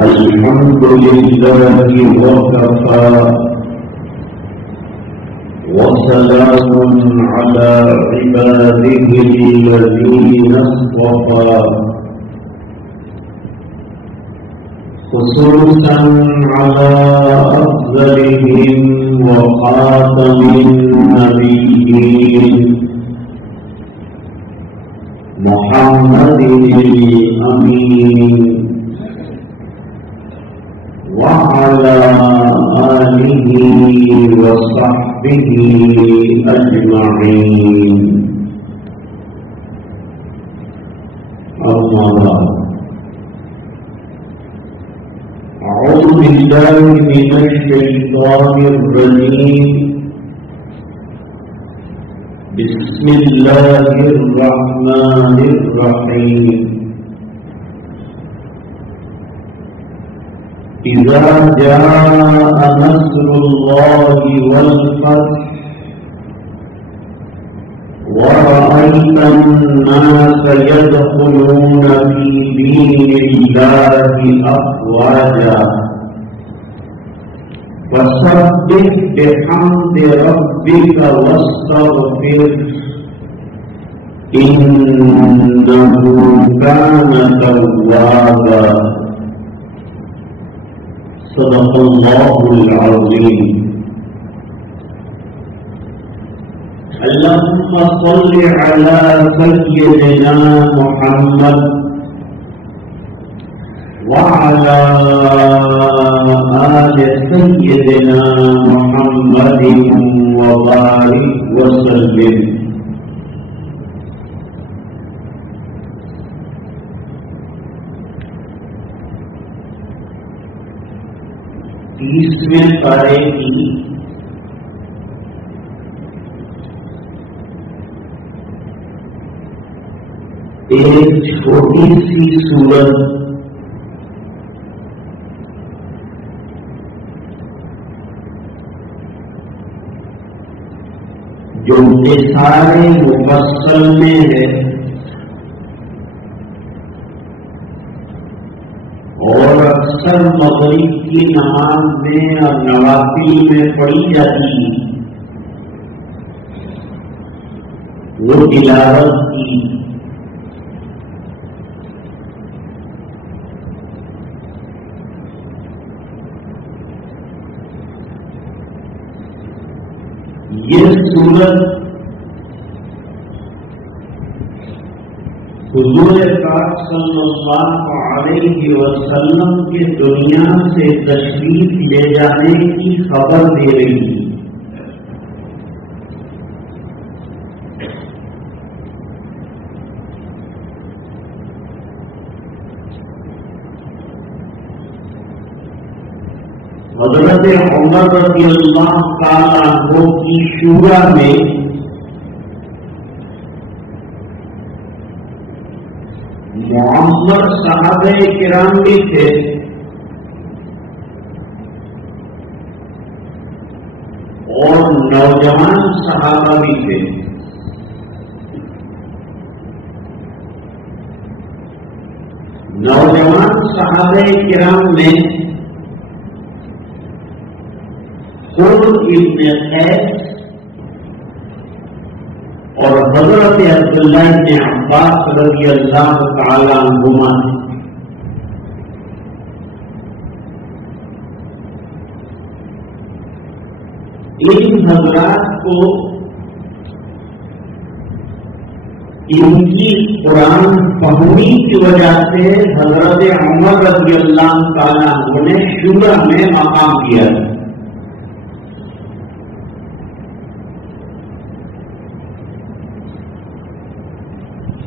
الحمد لله وكفى وسلام على عباده الذين اصطفى خصوصا على أفضلهم وخاتم النبيين محمد الأمين وعلى آله وصحبه أجمعين. أما بعد، أعوذ بالله من الشيطان الرجيم. بسم الله الرحمن الرحيم. إذا جاء نصر الله والفتح ورأيت الناس يدخلون في دين الله أفواجا فسبح بحمد ربك واستغفره إنه كان توابا. صدق الله العظيم. اللهم صل على سيدنا محمد وعلى آل سيدنا محمد وبارك وسلم. تیسویں پارے کی ایک چھوٹی سی سورت جو سارے مفصل میں ہے اور اکثر مغرب کی نماز میں اور نوافل میں پڑھی جاتی ہے، وہ تلاوت کی یہ سورت حضور پاک صلی اللہ علیہ وسلم کے دنیا سے تشریف لے جانے کی خبر دے رہی ہے۔ حضرت عمر رضی اللہ تعالیٰ عنہ کی شورا میں معمر صحابہ کرام بھی تھے اور نوجوان صحابہ بھی تھے۔ نوجوان صحابہ کرام میں خالد ابن قیس اور حضرت عبداللہ بن عباس رضی اللہ تعالی عنہما ہیں۔ ان حضرات کو ان کی قرآن فہمی کی وجہ سے حضرت عمر رضی اللہ تعالی عنہ نے شورا میں مقام دیا ہے۔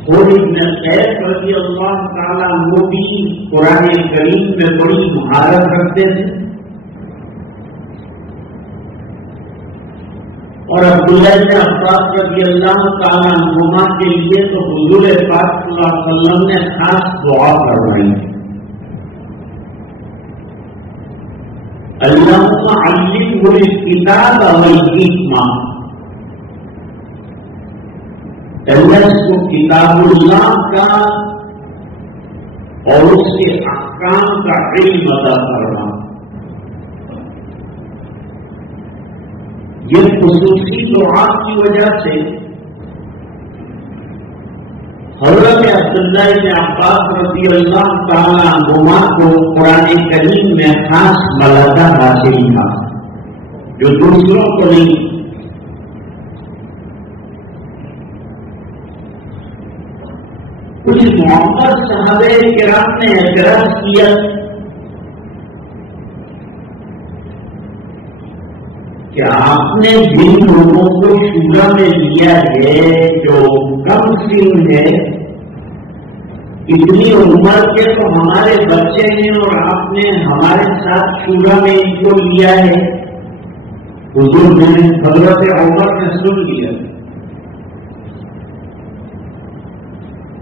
خالد ابن قیس رضی اللہ تعالیٰ عنہ بھی قرآن کریم میں بڑی مہارت رکھتے تھے اور عبداللہ بن عباس رضی اللہ تعالیٰ عنہما کے لیے تو حضور پاک صلی اللہ علیہ وسلم نے خاص دعا کروائی۔ اللہم علمہ الکتاب والحکمہ، اللہ اس کو کتاب اللہ کا اور اس کے احکام کا علم عطا کرنا، یہ خصوصی دعا کی وجہ سے حضرت عبداللہ بن عباس رضی اللہ تعالیٰ عنہما کو قرآن کریم میں خاص ملکہ حاصل تھا جو دوسروں کو نہیں۔ کچھ محمد صحابہ کرام نے اعتراض کیا کہ آپ نے جن لوگوں کو شورا میں لیا ہے جو کم سن ہے، اتنی عمر کے تو ہمارے بچے ہیں اور آپ نے ہمارے ساتھ شورا میں ان کو لیا ہے۔ حضور نے حضرت عمر نے سن لیا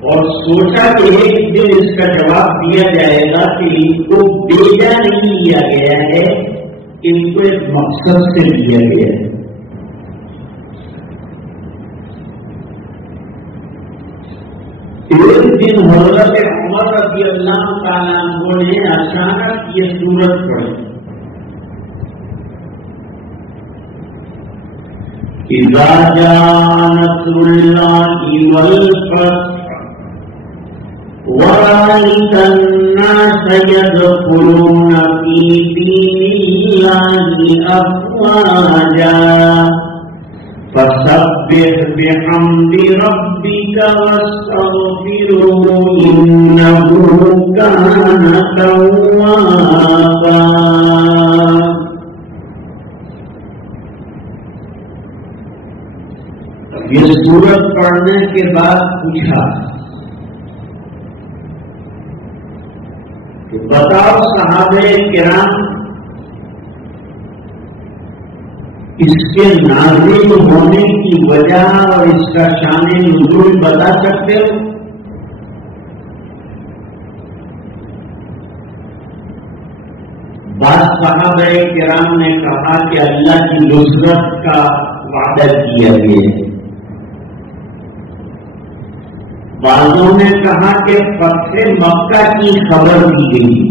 اور سوچا کہ ایک دن اس کا جواب دیا جائے گا کہ ان کو بیجا نہیں لیا گیا ہے، ان کو ایک مقصد سے لیا گیا ہے۔ ایک دن حضرت عمر رضی اللہ تعالیٰ عنہ نے اچانک یہ سورت پڑھی، اذا جاء نصر اللہ والفتح وَرَأَيْتَ النَّاسَ يَدْخُلُونَ فِي دِينِ اللَّهِ أَفْوَاجًا فَسَبِّحْ بِحَمْدِ رَبِّكَ وَاسْتَغْفِرْهُ إِنَّهُ كَانَ تَوَّابًا۔ یہ سورت پڑھنے کے بعد پوچھا کہ بتاؤ صحابہ کرام، اس کے نازل ہونے کی وجہ اور اس کا شان نزول بتا سکتے ہو؟ بعض صحابہ کرام نے کہا کہ اللہ کی نصرت کا وعدہ کیا گیا ہے، بعضوں نے کہا کہ فتح مکہ کی خبر دی گئی،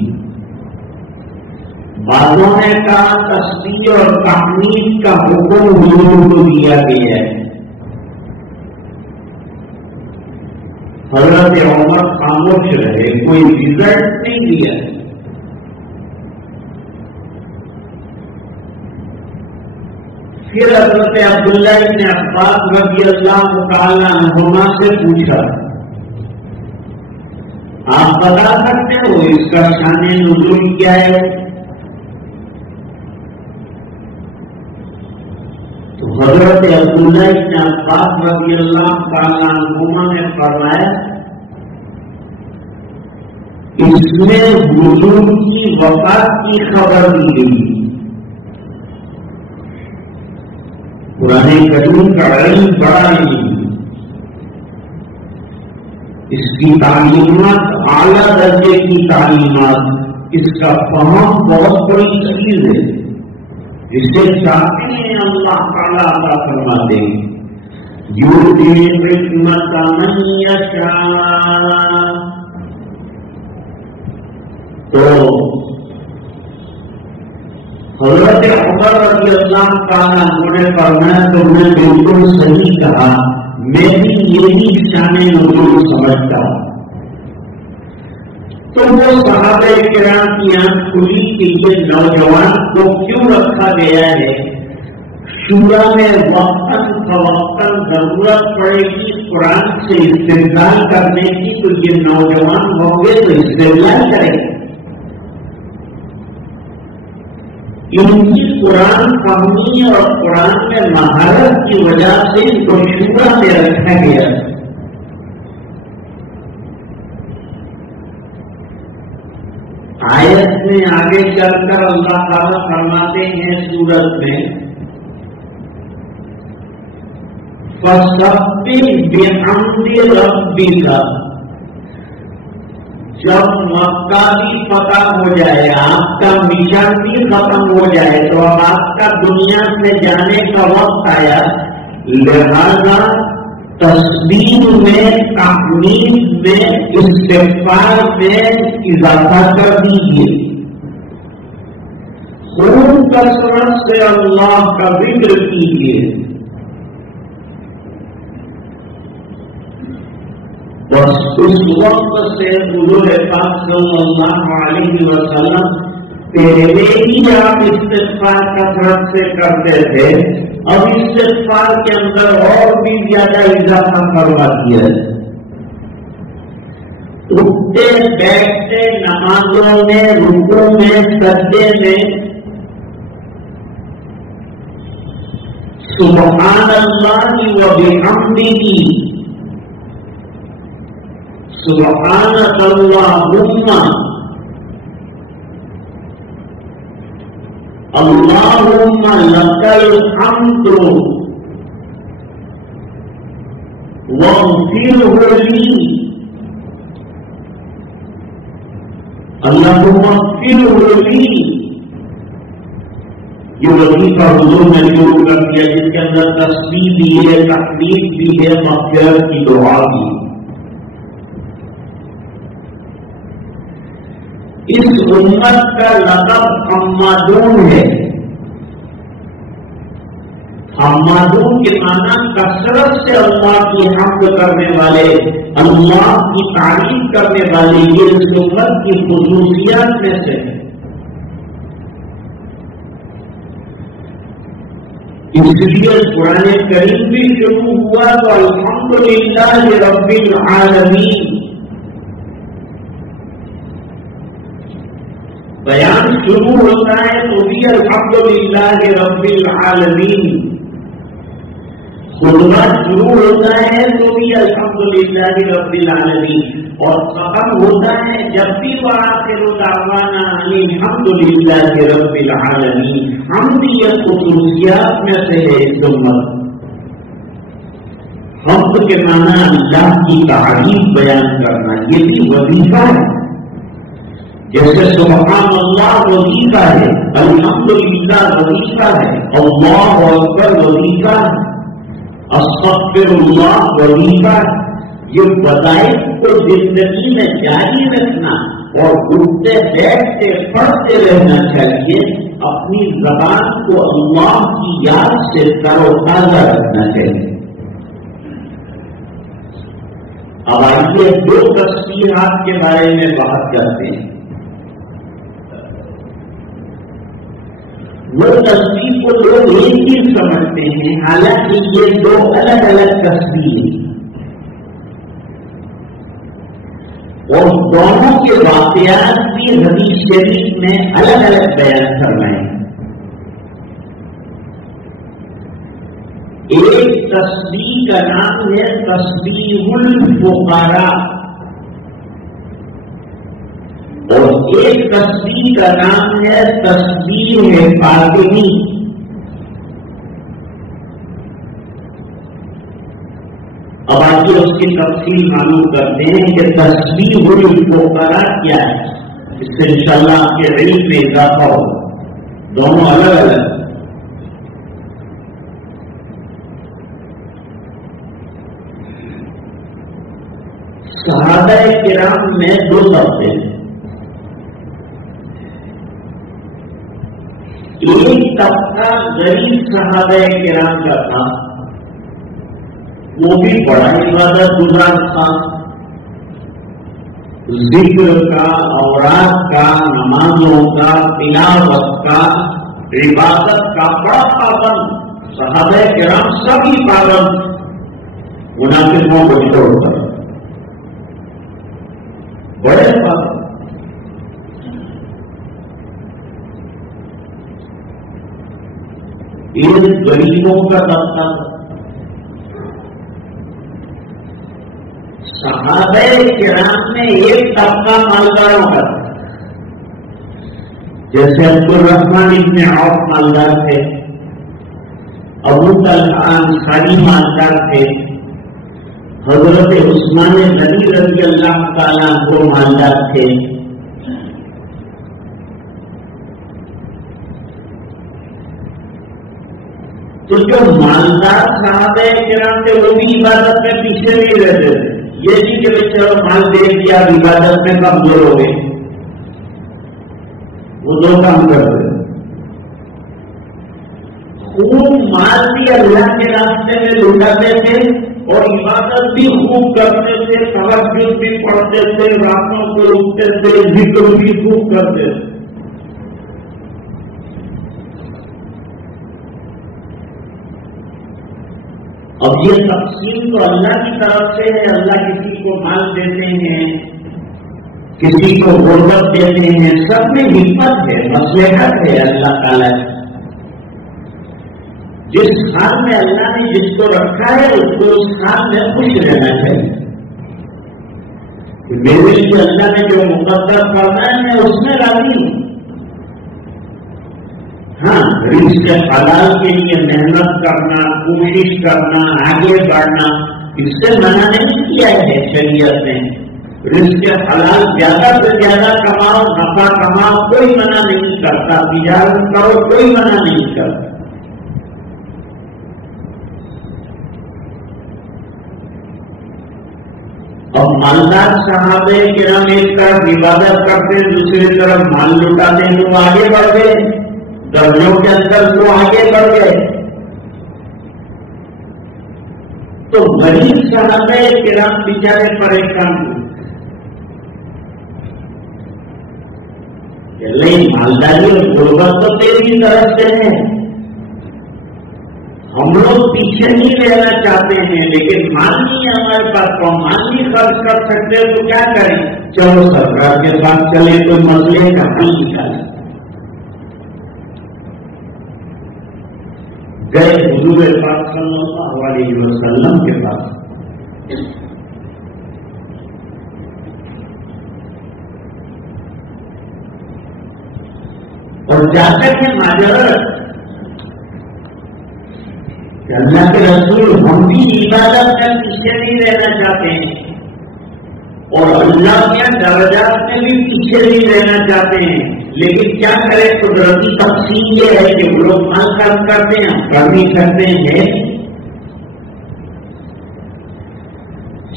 بعضوں نے کہا تسبیح اور تحمید کا حکم حضور کو دیا گیا ہے۔ حضرت عمر خاموش رہے، کوئی رزلٹ نہیں دیا۔ پھر حضرت عبداللہ بن عباس رضی اللہ تعالیٰ عنہما سے پوچھا، آپ بتا سکتے ہو اس کا شان نزول کیا ہے؟ تو حضرت عبداللہ بن عباس رضی اللہ تعالیٰ عنہما نے فرمایا، اس میں حضور کی وفات کی خبر دی گئی۔ قرآن کریم کا علم بڑا نہیں، اس کی تعلیمات اعلیٰ درجے کی تعلیمات، اس کا فہم بہت بڑی چیز ہے، جسے چاہتے ہیں اللہ تعالیٰ عطا فرما دے۔ یؤتی الحکمت من یشاء، تو حضرت عمر رضی اللہ تعالیٰ عنہ نے فرمایا تم نے بالکل صحیح کہا، میں بھی یہی شان نزول سمجھتا ہوں۔ تو وہ صحابہ کرام کی آنکھ کھلی کہ یہ نوجوان کو کیوں رکھا گیا ہے، شورا میں وقتاً فوقتاً ضرورت پڑے گی قرآن سے استدلال کرنے کی، تو یہ نوجوان ہوں گے تو استدلال کریں گے۔ ان کی قرآن فہمی اور قرآن میں مہارت کی وجہ سے ان کو شورا میں رکھا گیا۔ آیت میں آگے چل کر اللہ تعالیٰ فرماتے ہیں سورت میں، فَسَبِّحْ بِحَمْدِ رَبِّكَ، جب مکہ بھی فتح ہو جائے، آپ کا مشن بھی ختم ہو جائے، تو اب آپ کا دنیا سے جانے کا وقت آیا، لہذا تسبیح میں، تحمید میں، استغفار میں اضافہ کر دیجیے. خوب کثرت سے اللہ کا ذکر کیجیے. بس اس وقت سے حضور پاک صلی اللہ علیہ وسلم پہلے ہی آپ استغفار کثرت سے کرتے تھے، اب استغفار کے اندر اور بھی زیادہ اضافہ کروا دیا. اٹھتے بیٹھتے نمازوں میں، رکوع میں، سجدے میں سبحان اللہ و بحمدہ، سبحانک اللہم، اللہم لک الحمد واغفرہ لی، اللہم اغفرہ لی. یہ وظیفہ حضور نے شروع کر دیا، جس کے اندر تسبیح بھی ہے، تحمید بھی ہے، مغفرت کی دعا بھی. اس امت کا لقب حمادون ہے. حمادون کے معنی کثرت سے اللہ کی حمد کرنے والے، اللہ کی تعریف کرنے والے. یہ اس امت کی خصوصیات میں سے ہے. اس لیے قرآن کریم بھی شروع ہوا تو الحمدللہ رب العالمین. بیان شروع ہوتا ہے تو بھی الحمدللہ رب العالمین. خطبہ شروع ہوتا ہے تو بھی الحمدللہ رب العالمین. اور ختم ہوتا ہے جب بھی وآخر دعوانا الحمدللہ رب العالمین. ہم بھی یہ خصوصیات میں سے ہے اس امت. حمد کے معنی اللہ کی تعریف بیان کرنا، یہ بھی وظیفہ ہے. جیسے سبحان اللہ وظیفہ ہے، الحمدللہ وظیفہ ہے، اللہ اکبر وظیفہ ہے، استغفر اللہ وظیفہ ہے. یہ وظائف کو زندگی میں جاری رکھنا اور اٹھتے بیٹھتے پڑھتے رہنا چاہیے. اپنی زبان کو اللہ کی یاد سے تر و تازہ رکھنا چاہیے. اب آئیے دو تسبیحات کے بارے میں بات کرتے ہیں. وہ تسبیح کو لوگ ایک ہی سمجھتے ہیں، حالانکہ یہ دو الگ الگ تسبیح ہیں اور دونوں کے واقعات بھی حدیث شریف میں الگ الگ بیان فرمائے ہیں. ایک تسبیح کا نام ہے تسبیح الفقراء اور ایک تسبیح کا نام ہے تسبیح فاطمی. اب آئیے اس کی تفصیل معلوم کرتے ہیں کہ تسبیح الفقراء کیا ہے. اس سے انشاءاللہ آپ کے علم میں اضافہ ہو. دونوں الگ الگ. صحابہ کرام میں دو طبقے ہیں. ایک طبقہ غریب صحابہ کرام کا تھا، وہ بھی بڑا عبادت گزار تھا. ذکر کا، اوراد کا، نمازوں کا، تلاوت کا، عبادت کا بڑا پابند. صحابہ کرام سبھی پابند. منافقوں کو چھوڑ کر بڑے پابند. ان غریبوں کا طبقہ صحابہ کرام میں ایک طبقہ مالداروں کا، جیسے عبد الرحمن ابن عوف مالدار تھے، ابو طلحہ انصاری مالدار تھے، حضرت عثمان غنی رضی اللہ تعالیٰ عنہ مالدار تھے. تو جو مالدار صحابہ کرام تھے وہ بھی عبادت میں پیچھے نہیں رہتے تھے. یہ نہیں کہ بھائی چلو مال دے دیا عبادت میں کمزور ہو گئے. وہ دو کام کرتے تھے. خوب مال بھی اللہ کے راستے میں لٹاتے تھے اور عبادت بھی خوب کرتے تھے, تہجد بھی پڑھتے تھے, راتوں کو اٹھتے تھے, ذکر بھی خوب کرتے تھے. اب یہ تقسیم تو اللہ کی طرف سے ہے. اللہ کسی کو مال دیتے ہیں, کسی کو غربت دیتے ہیں, سب میں حکمت ہے, مصلحت ہے. اللہ تعالیٰ جس حال میں اللہ نے جس کو رکھا ہے اس کو اس حال میں خوش رہنا چاہیے. میرے لیے اللہ نے جو مقدر کرنا ہے میں اس میں راضی ہوں. ہاں, رزق حلال کے لیے محنت کرنا, کوشش کرنا, آگے بڑھنا, اس سے منع نہیں کیا ہے شریعت نے. رزق حلال زیادہ سے زیادہ کماؤ, نفع کماؤ, کوئی منع نہیں کرتا. تجارت کرو, کوئی منع نہیں کرتا. اور مالدار صحابہ کرام ایک طرف عبادت کرتے, دوسری طرف مال لٹاتے, وہ آگے بڑھ گئے. درجوں کے اندر وہ آگے بڑھ گئے. تو غریب صحابہ کرام بیچارے پریشان ہوئے. مالداری اور غربت تو تیری طرف سے ہے, ہم لوگ پیچھے نہیں رہنا چاہتے ہیں, لیکن مال نہیں ہے ہمارے پاس, تو مال نہیں خرچ کر سکتے تو کیا کریں؟ چلو سرکار کے پاس چلے, کوئی مسئلے کا حل نکالے. گئے حضور پاک صلی اللہ علیہ وسلم کے پاس. اور جا کر کے معذرت کہ اللہ کے رسول, ہم بھی عبادت کا پیچھے نہیں رہنا چاہتے ہیں اور اللہ کے درجات میں بھی پیچھے نہیں رہنا چاہتے ہیں, لیکن کیا کریں؟ قدرتی تقسیم یہ ہے کہ وہ لوگ مال خرچ کرتے ہیں, کر نہیں سکتے ہیں.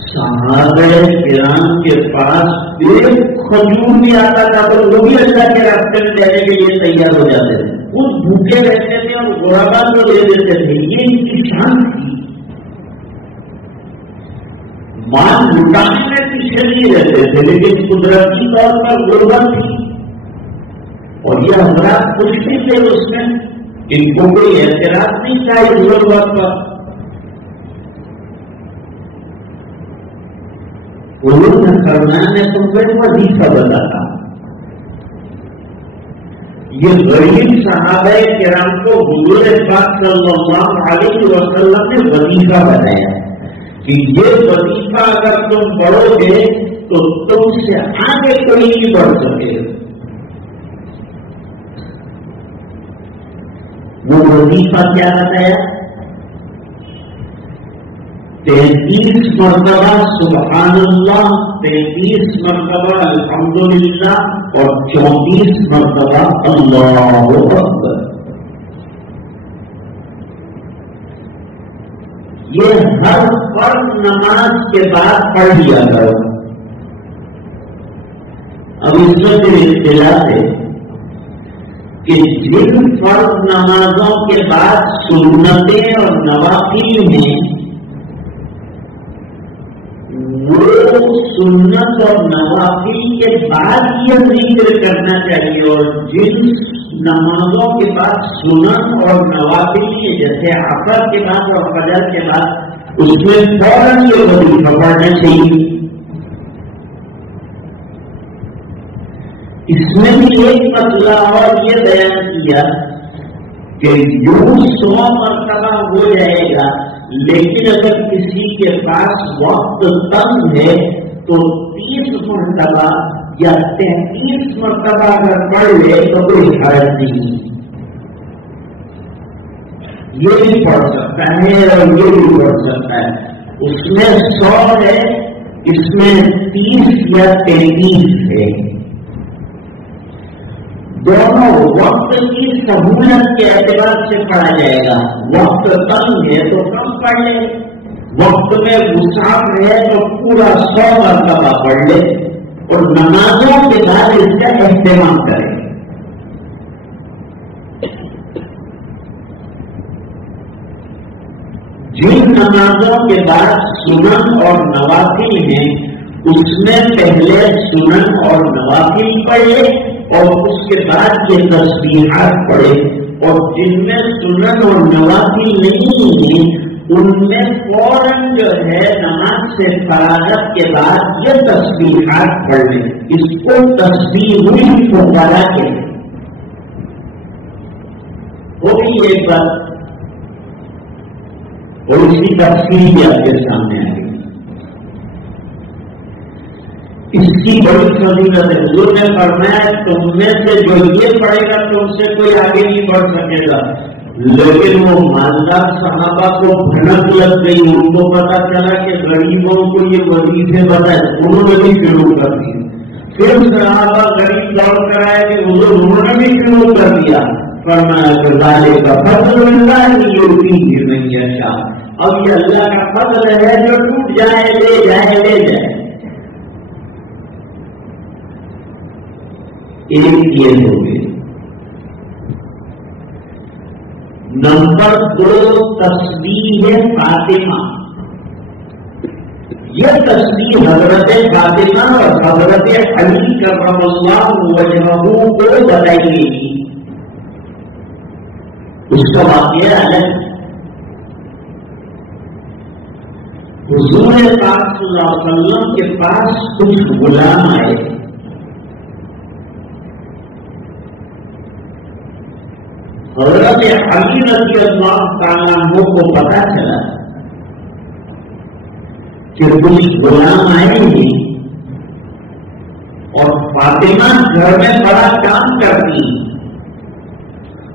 صحابہ کرام کے پاس ایک کھجور بھی آتا تھا تو وہ بھی اللہ کے راستے میں دینے کے لیے تیار ہو جاتے تھے. خود بھوکے رہتے تھے اور غربا کو دے دیتے تھے. یہ ان کی شان تھی. مال لٹانے میں پیچھے نہیں رہتے تھے, لیکن قدرتی طور پر غربت تھی اور یہ حضرات کچھ نہیں تھے اس میں. ان کو کوئی اعتراض نہیں تھا اس غربت پر. انہوں نے فرمایا میں تم کو ایک وظیفہ بتاتا. یہ غریب صحابہ کرام کو حضور پاک صلی اللہ علیہ وسلم نے وظیفہ بتایا کہ یہ وظیفہ اگر تم پڑھو گے تو تم سے آگے کوئی نہیں بڑھ سکے. وہ وظیفہ کیا بتایا؟ 33 مرتبہ سبحان اللہ, 33 مرتبہ الحمدللہ اور 34 مرتبہ اللہ اکبر. یہ ہر فرض نماز کے بعد پڑھ لیا کرو. اب اس میں پھر اختلاف ہے کہ جن فرض نمازوں کے بعد سنتیں اور نوافل ہیں وہ سنت اور نوافل کے بعد یہ ذکر کرنا چاہیے, اور جن نمازوں کے بعد سنت اور نوافل کے جیسے عصر کے بعد اور فجر کے بعد اس میں فوراً یہ وظیفہ پڑھنا چاہیے. اس میں بھی ایک مسئلہ اور یہ بیان کیا کہ یوں 100 مرتبہ ہو جائے گا, لیکن اگر کسی کے پاس وقت تنگ ہے تو 30 مرتبہ یا 33 مرتبہ اگر پڑھ لے تو کوئی حرج نہیں. یہ بھی پڑھ سکتا ہے اور یہ بھی پڑھ سکتا ہے. اس میں 100 ہے, اس میں 30 یا 33 ہے. دونوں وقت کی سہولت کے اعتبار سے پڑھا جائے گا. وقت کم ہے تو کم پڑھ لے، وقت میں وسعت ہے تو پورا 100 مرتبہ پڑھ لے، اور نمازوں کے بعد اس کا اہتمام کرے. جن نمازوں کے بعد سنن اور نوافل ہیں اس میں پہلے سنن اور نوافل پڑھے اور اس کے بعد یہ تسبیحات پڑھے، اور جن میں سنن اور نوافل نہیں ہیں ان میں فوراً جو ہے نماز سے فراغت کے بعد یہ تسبیحات پڑھ لیں. اس کو تسبیح الفقراء کہتے ہیں. وہ بھی ایک بات اور اس کی تفصیل بھی آپ کے سامنے آئے گی. اس کی بڑی فضیلت ہے. حضور نے فرمایا تم میں سے جو یہ پڑھے گا تم سے کوئی آگے نہیں بڑھ سکے گا. لیکن وہ مالدار صحابہ کو بھنک لگ گئی، ان کو پتا چلا کہ غریبوں کو یہ وظیفے بتائے، انہوں نے بھی شروع کر دی. پھر صحابہ غریب دوڑ کر آئے کہ انہوں نے بھی شروع کر دیا. فرمایا کہ ذالک فضل اللہ یؤتیہ من یشاء. اب یہ اللہ کا فضل ہے جو ٹوٹ جائے لے جائے لے جائے. ایک یہ ہو گئی. نمبر 2 تسبیح فاطمہ. یہ تسبیح حضرت فاطمہ اور حضرت علی کرم اللہ وجہہ کو بتائی گئی. اس کا واقعہ الگ. حضور پاک صلی اللہ علیہ وسلم کے پاس کچھ غلام آئے. حضرت علی رضی اللہ تعالیٰ عنہ کو پتا چلا کہ کچھ غلام آئے ہیں اور فاطمہ گھر میں بڑا کام کرتی،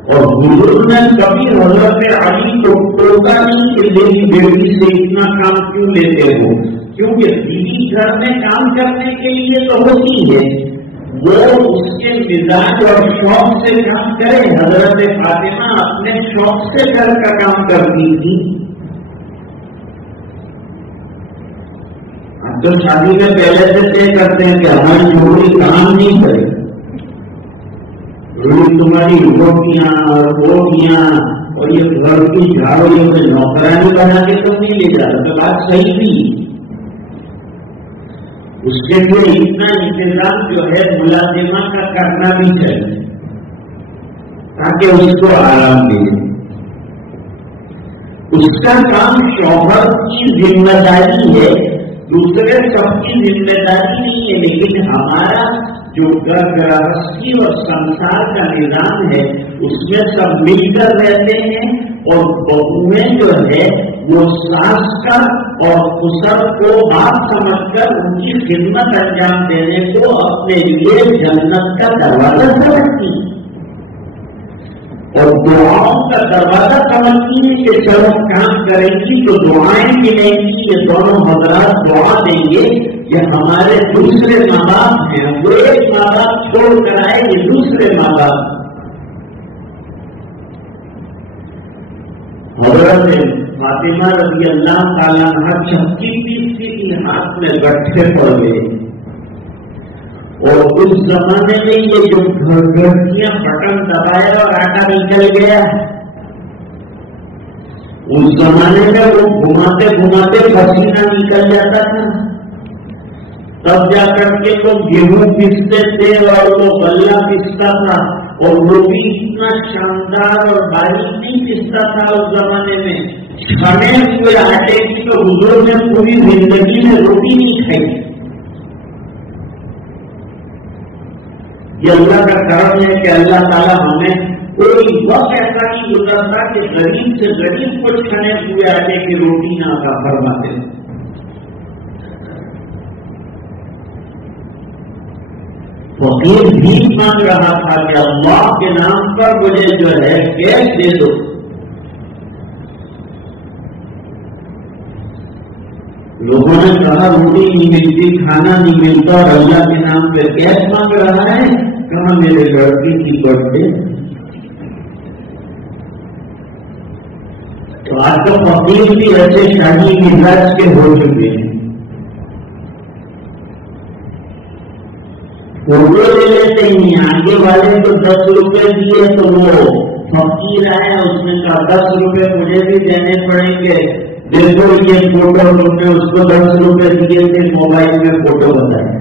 اور حضور نے کبھی حضرت علی کو ٹوکا نہیں کہ میری بیٹی سے اتنا کام کیوں لیتے ہو، کیونکہ بیوی گھر میں کام کرنے کے لیے تو ہوتی ہے، وہ اس کے مزاج اور شوق سے کام کرے. حضرت فاطمہ اپنے شوق سے گھر کا کام کرتی تھی. اب تو شادی میں پہلے سے طے کرتے ہیں کہ ہماری چھوٹی کام نہیں کرے، تمہاری روٹیاں اور روٹیاں اور یہ گھر کی جھاڑو یہ نوکرانی بنا کے تم نہیں لے جاتا. تو بات صحیح تھی. اس کے لیے اتنا انتظام جو ہے ملازمہ کا کرنا بھی چاہیے تاکہ اس کو آرام دے. اس کا کام شوہر کی ذمہ داری ہے، دوسرے سب کی ذمہ داری نہیں ہے. لیکن ہمارا جو گھر گرہستی اور سنسار کا نظام ہے اس میں سب مل کر رہتے ہیں، اور بہویں جو ہے وہ ساس کا اور خسر کو باپ سمجھ کر ان کی خدمت انجام دینے کو اپنے لیے جنت کا دروازہ سمجھتی ہیں، اور دعاؤں کا دروازہ سمجھتی ہیں کہ چلو کام کریں گی تو دعائیں ملیں گی. یہ دونوں حضرات دعا دیں گے. یہ ہمارے دوسرے ماں باپ ہیں، وہ ایک ماں باپ چھوڑ کر آئے، یہ دوسرے ماں باپ. حضرت فاطمہ رضی اللہ تعالیٰ عنہ چکی پیستی کی ہاتھ میں گٹھے پڑ گئے. اور اس زمانے میں یہ جو گھڑکیاں بٹن دبایا اور آٹا نکل گیا، اس زمانے میں وہ گھماتے گھماتے پسینہ نکل جاتا تھا. تب جا کر کے تو گیہوں پیستے تھے اور وہ غلہ پیستا تھا، اور وہ بھی اتنا شاندار اور باریک نہیں پیستا تھا اس زمانے میں. چھنے ہوئے آٹے کی تو حضور نے پوری زندگی میں روٹی نہیں کھائی. یہ اللہ کا کرم ہے کہ اللہ تعالیٰ ہمیں کوئی وقت ایسا نہیں گزرتا کہ غریب سے غریب کو چھنے ہوئے آٹے کی روٹی نہ عطا فرماتے. فقیر بھی مانگ رہا تھا کہ اللہ کے نام پر مجھے جو ہے گیس دے دو. لوگوں نے کہا روٹی نہیں ملتی، کھانا نہیں ملتا، اور اللہ کے نام پہ گیس مانگ رہا ہے. کہاں میرے لڑکی کی برتھ ڈے؟ تو آج تو فقیر بھی ایسے شادی مزاج کے ہو چکے ہیں، فوٹو لے لیتے ہیں، آگے والے تو 10 روپے دیے تو وہ فقیر آیا، اس نے کہا 10 روپے مجھے بھی دینے پڑیں گے، دیکھو یہ فوٹو، نے اس کو 10 روپے دیے تھے، موبائل میں فوٹو بتائے۔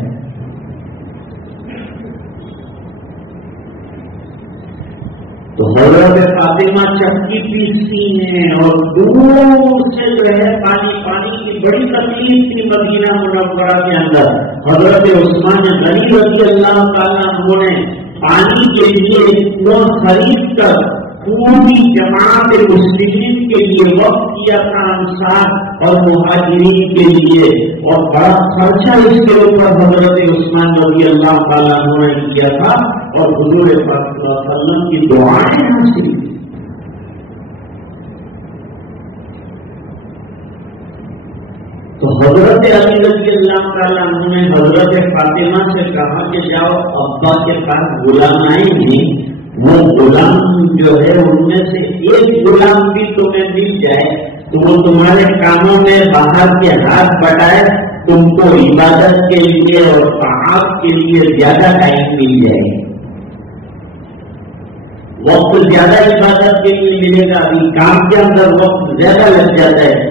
تو حضرت فاطمہ چکی پیستی ہیں اور دور سے جو ہے پانی کی بڑی تکلیف تھی مدینہ منورہ کے اندر۔ حضرت عثمان غنی رضی اللہ تعالیٰ عنہ نے پانی کے لیے کنواں خرید کر پوری جماعت مسلمین کے لیے وقف کیا تھا، انصار اور مہاجرین کے لیے، اور بڑا خرچہ اس کے اوپر حضرت عثمان رضی اللہ تعالیٰ عنہ نے کیا تھا، اور حضور پاک صلی اللہ علیہ وسلم کی دعائیں حاصل۔ تو حضرت علی رضی اللہ تعالیٰ عنہ نے حضرت فاطمہ سے کہا کہ جاؤ ابا کے پاس غلام آئیں گے، وہ غلام جو ہے ان میں سے ایک غلام بھی تمہیں مل جائے تو وہ تمہارے کاموں میں باہر کے ہاتھ بٹائے، تم کو عبادت کے لیے اور طاعت کے لیے زیادہ ٹائم مل جائے، وقت زیادہ عبادت کے لیے ملے گا، ابھی کام کے اندر وقت زیادہ لگ جاتا ہے۔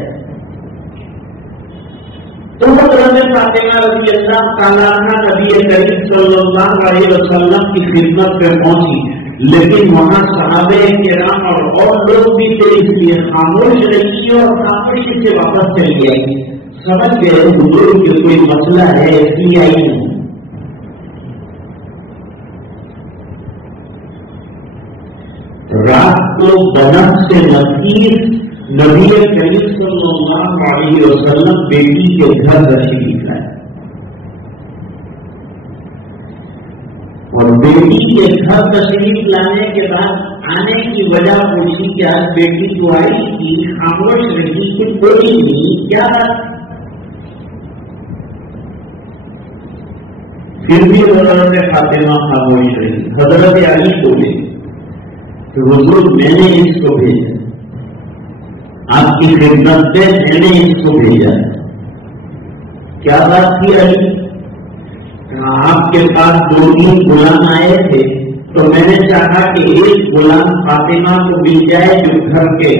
تو حضرت فاطمہ رضی اللہ تعالیٰ عنہ نبی کریم صلی اللہ علیہ وسلم کی خدمت میں پہنچی، لیکن وہاں صحابہ کرام اور لوگ بھی تھے، اس لیے خاموش رہی اور خاموشی سے واپس چلی گئی۔ سمجھ گئے حضور کہ کوئی مسئلہ ہے، اس لیے آئی ہوں۔ رات کو بنت سے نفیس نبی کریم صلی اللہ علیہ وسلم بیٹی کے گھر تشریف لائے، اور بیٹی کے گھر تشریف لانے کے بعد آنے کی وجہ پوچھی کہ آج بیٹی تو آئی تھی، خاموش رہی، کچھ بولی نہیں، کیا بات؟ پھر بھی حضرت فاطمہ خاموش رہی۔ حضرت علی بولے کہ حضور میں نے اس کو بھیجا، آپ کی خدمت سے میں نے اس کو بھیجا۔ کیا بات تھی علی؟ آپ کے پاس 2-3 غلام آئے تھے تو میں نے چاہا کہ ایک غلام فاطمہ کو مل جائے جو گھر کے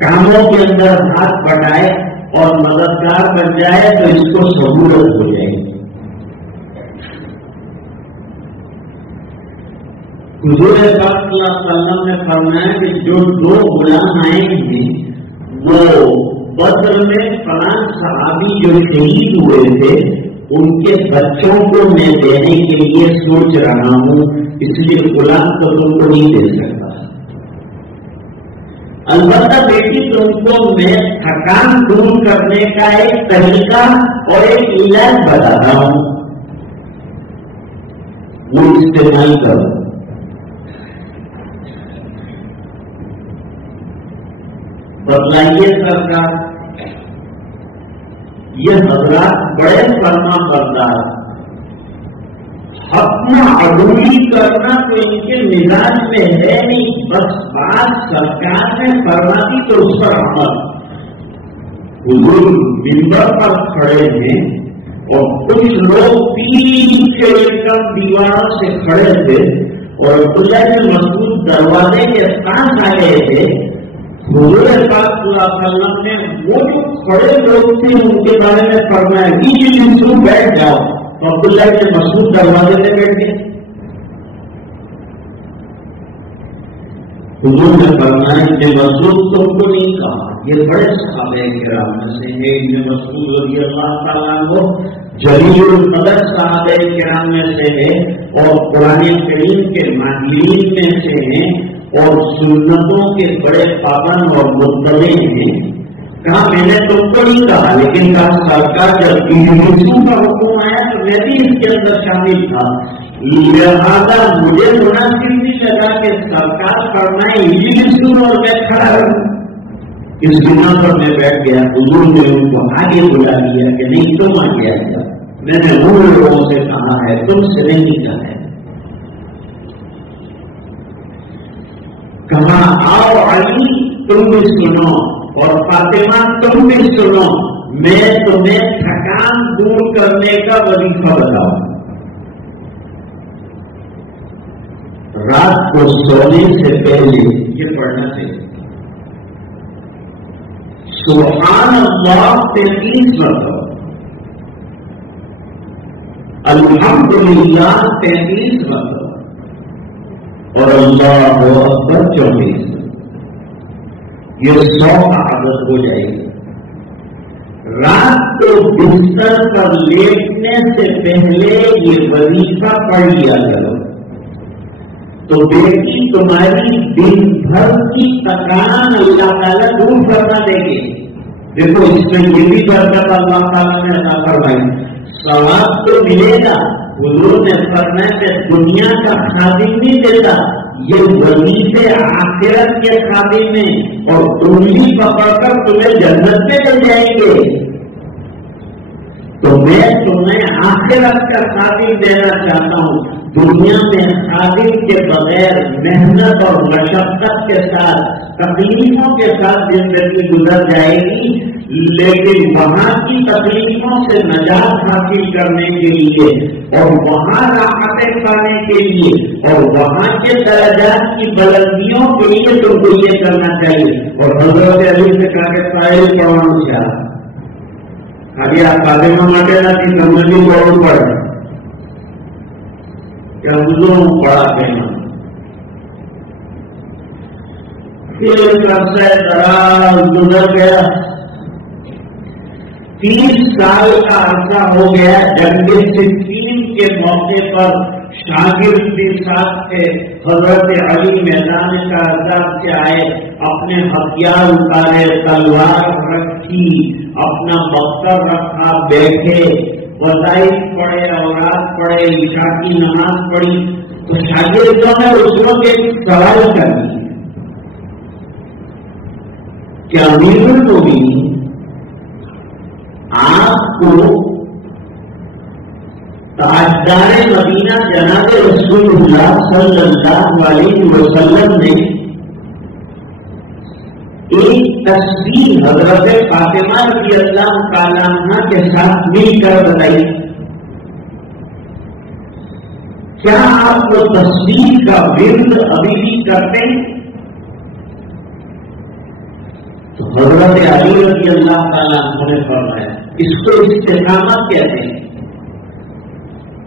کاموں کے اندر ہاتھ بٹائے اور مددگار بن جائے تو اس کو سہولت ہو جائے۔ حضور پاک صلی اللہ علیہ وسلم نے فرمایا کہ جو 2 غلام آئے ہیں وہ بدر میں فلاں صحابی جو شہید ہوئے تھے ان کے بچوں کو میں دینے کے لیے سوچ رہا ہوں، اس لیے غلام تو تم کو نہیں دے سکتا، البتہ بیٹی تم کو میں تھکان دور کرنے کا ایک طریقہ اور ایک علاج بتاتا ہوں، وہ استعمال کرو۔ بتلائیے سرکار، یہ حضرات بڑے فرما بردار، اپنا عدوی کرنا تو ان کے مزاج میں ہے نہیں، بس بات سرکار نے فرما دی تو اس پر عمل۔ حضور منبر پر کھڑے ہیں اور کچھ لوگ پیچھے کم دیواروں سے کھڑے تھے اور عبداللہ بن مسعود دروازے کے پاس آ گئے تھے۔ حضور پاک صلی اللہ علیہ وسلم نے وہ جو کھڑے لوگ تھے ان کے بارے میں فرمایا کہ بیٹھ جاؤ، تو عبداللہ بن مسعود دروازے میں بیٹھ گئے۔ حضور نے فرمایا کہ مسعود تم کو نہیں کہا، یہ بڑے صحابہ کرام میں سے ہے، ابن مسعود رضی اللہ تعالیٰ عنہ جلیل القدر صحابہ کرام میں سے ہے اور قرآن کریم کے ماہرین میں سے ہیں اور سنتوں کے بڑے پابند اور متبع ہیں۔ کہا میں نے تم کو نہیں کہا، لیکن کہا سرکار جب یوسف کا حکم آیا تو میں بھی اس کے اندر شامل تھا، لہذا مجھے مناسب نہیں لگا کہ سرکار فرمائے یوسف اور میں کھڑا رہوں۔ اس بنا پر میں بیٹھ گیا۔ حضور نے ان کو آگے بلا دیا کہ نہیں تم آگے آ جاؤ، میں نے ان لوگوں سے کہا ہے، تم سے نہیں کہا ہے۔ کہا آؤ علی تم بھی سنو اور فاطمہ تم بھی سنو، میں تمہیں تھکان دور کرنے کا وظیفہ بتاؤں۔ رات کو سونے سے پہلے یہ پڑھنا چاہیے، سبحان اللہ 33 مرتبہ، الحمدللہ 33 مرتبہ، اور اللہ اکبر 34۔ یہ 100 کا عادت ہو جائے گی۔ رات کو بستر پر لیٹنے سے پہلے یہ وظیفہ پڑھ لیا کرو، تو بیٹی تمہاری دن بھر کی تکان اللہ تعالیٰ دور کرنا دے گی۔ دیکھو اس میں یہ بھی برکت اللہ تعالیٰ نے عطا فرمائی، ثواب تو ملے گا۔ حضور نے فرمایا کہ دنیا کا خادم نہیں دیتا، یہ وظیفے آخرت کے خادم میں، اور انگلی پکڑ کر تمہیں جنت میں لے جائیں گے۔ تو میں تمہیں آخرت کا خادم دینا چاہتا ہوں۔ دنیا میں خادم کے بغیر محنت اور مشقت کے ساتھ تکلیفوں کے ساتھ زندگی گزر جائے گی، لیکن وہاں کی تکلیفوں سے نجات حاصل کرنے کے لیے اور وہاں راحتیں پانے کے لیے اور وہاں کے درجات کی بلندیوں کے لیے تم کو یہ کرنا چاہیے۔ اور حضرت علی سے کہا کہ سائل پڑھنا چاہیے، خالی آپ فاطمہ ماٹے نہ کہ سمجھی بہت پڑھ کیا حضور پڑھا کہنا۔ پھر عرصہ دراز گزر گیا، 30 سال کا عرصہ ہو گیا۔ جنگ صفین کے موقع پر شاگرد بھی ساتھ تھے، حضرت علی میدان شہادت سے آئے، اپنے ہتھیار اتارے، تلوار رکھی، اپنا بختر رکھا، بیٹھے، وظائف پڑھے، اوراد پڑھے، عشاء کی نماز پڑھی۔ تو شاگردوں نے اس وقت ایک سوال کر دیا کہ امیر المومنین آپ کو تاجدار مدینہ جناب رسول اللہ صلی اللہ علیہ وسلم نے ایک تصویر حضرت فاطمہ رضی اللہ تعالیٰ عنہ کے ساتھ مل کر بتائی، کیا آپ وہ تصویر کا ورد ابھی بھی کرتے ہیں؟ تو حضرت علی رضی اللہ تعالیٰ عنہ نے فرمایا اس کو استقامت کہتے ہیں۔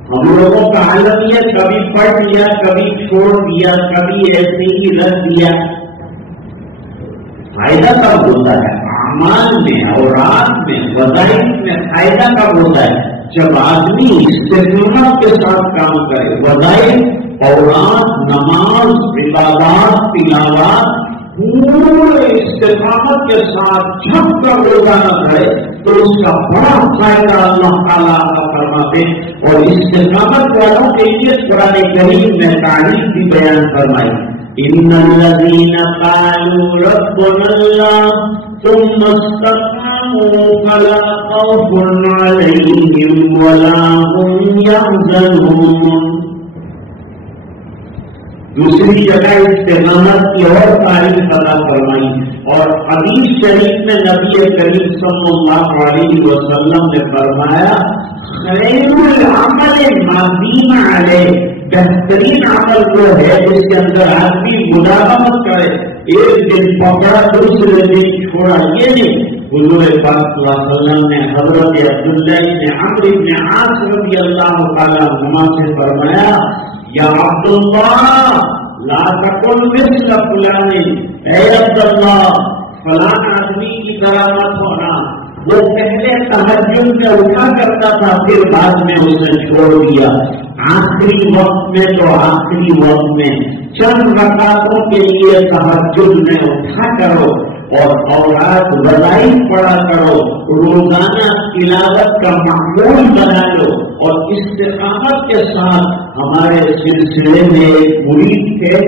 ہم لوگوں کا حالت یہ کبھی پڑھ لیا، کبھی چھوڑ دیا، کبھی ایسے ہی رکھ دیا۔ فائدہ کب ہوتا ہے؟ اعمال میں، اوراد میں، وظائف میں فائدہ کب ہوتا ہے؟ جب آدمی استقامت کے ساتھ کام کرے۔ وظائف، اوراد، نماز، عبادات، تلاوات پورے استقامت کے ساتھ جھک کر روزانہ کرے تو اس کا بڑا فائدہ اللہ تعالیٰ عطا فرماتے۔ اور استقامت والوں کے لیے قرآن کریم میں تعریف بھی بیان فرمائی، ان الذین قالوا ربنا اللہ ثم استقاموا فلا خوف علیہم ولا هم یحزنون۔ دوسری جگہ استقامت کی اور تعریف عطا فرمائی، اور حدیث شریف میں نبی کریم صلی اللہ علیہ وسلم نے فرمایا خیر العمل ما دیم علیہ، بہترین عمل وہ ہے جس کے اندر آدمی مداومت کرے، ایک دن پکڑا دوسرے دن چھوڑا، یہ نہیں۔ حضور پاک صلی اللہ علیہ وسلم نے حضرت عبداللہ بن عمرو بن عاص رضی اللہ تعالیٰ عنہما سے فرمایا یا عبداللہ لا تقل مثل فلان، اے عبداللہ فلان آدمی کی طرح مت ہونا، وہ پہلے تہجد میں اٹھا کرتا تھا پھر بعد میں اس نے چھوڑ دیا، آخری وقت میں تو آخری وقت میں چند رکعتوں کے لیے تہجد میں اٹھا کرو اور اوراد وظائف پڑھا کرو، روزانہ تلاوت کا معمول بنا لو۔ اور استقامت کے ساتھ ہمارے سلسلے میں ایک مرید تھے،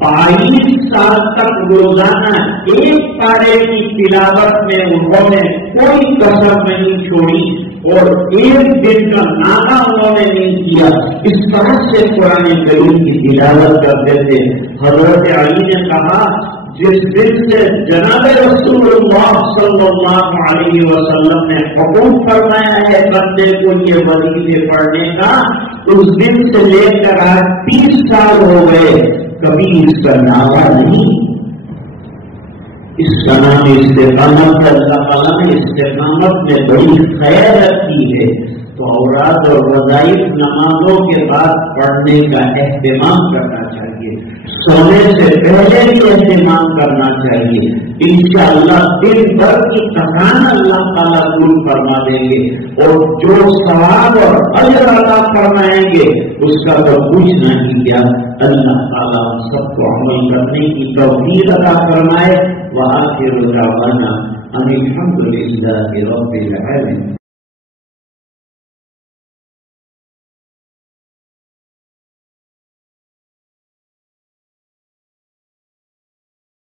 22 سال تک روزانہ ایک پارے کی تلاوت میں انہوں نے کوئی کسر نہیں چھوڑی، اور ایک دن کا ناغہ انہوں نے نہیں کیا. اس طرح سے قرآن کریم کی تلاوت کرتے تھے. حضرت علی نے کہا جس دن سے جناب رسول اللہ صلی اللہ علیہ وسلم نے حکم فرمایا ہے بندے کو یہ وظیفے پڑھنے کا، اس دن سے لے کر آج 30 سال ہو گئے، کبھی اس کا ناغہ نہیں. اس کا نام استقامت. اللہ تعالیٰ نے استقامت میں بڑی خیر رکھی ہے. تو اوراد اور وظائف نمازوں کے بعد پڑھنے کا اہتمام کرنا چاہیے، سونے سے پہلے بھی اہتمام کرنا چاہیے. انشاءاللہ دن بھر کی تھکان اللہ تعالیٰ دور فرما دیں گے، اور جو ثواب اور اجر عطا فرمائیں گے اس کا تو کچھ نہیں کیا. اللہ تعالیٰ سب کو عمل کرنے کی توفیق عطا فرمائے. وآخر دعوانا ان الحمد للہ رب العالمین.